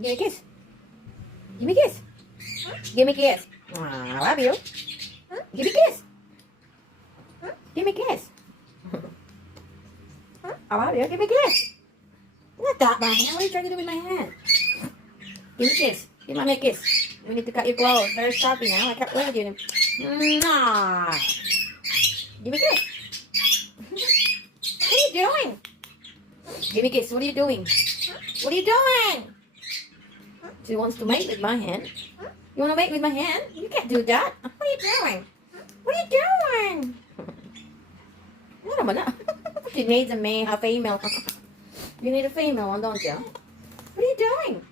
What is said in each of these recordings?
Give me a kiss. Give me a kiss. Give me a kiss. I love you. Give me a kiss. Give me a kiss. I love you. Give me a kiss. Not that bad. What are you trying to do with my hand? Give me a kiss. Give mommy a kiss. We need to cut your clothes. Very sharpy now. I can't wait to do them. Give me a kiss. What are you doing? Give me a kiss. What are you doing? What are you doing? She wants to mate with my hand. You want to mate with my hand? You can't do that. What are you doing? What are you doing? Ano naman na? She needs a female. You need a female one, don't you? What are you doing?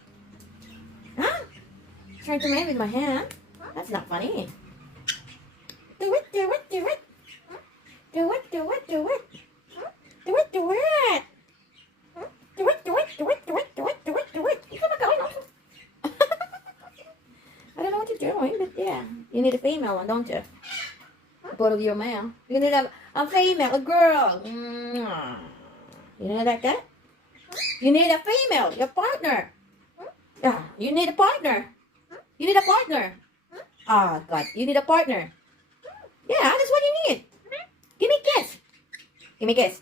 Huh? Trying to mate with my hand? That's not funny. Do it, do it, do it. Do it, do it, do it. Do it, do it. Do it, do it, do it, do it, do it, do it, do it. You gotta go on. I don't know what you're doing, but yeah. You need a female one, don't you? Both of you are male. You need a female, a girl. You know like that? You need a female, your partner. Yeah, you need a partner. You need a partner. Oh, God, you need a partner. Yeah, that's what you need. Give me a kiss. Give me a kiss.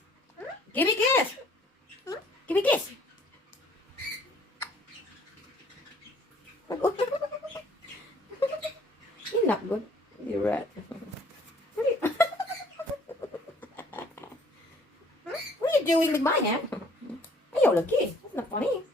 Give me a kiss. Give me a kiss. You're not good. You're right. What are you doing with my hand? Ayaw lagi. That's not funny.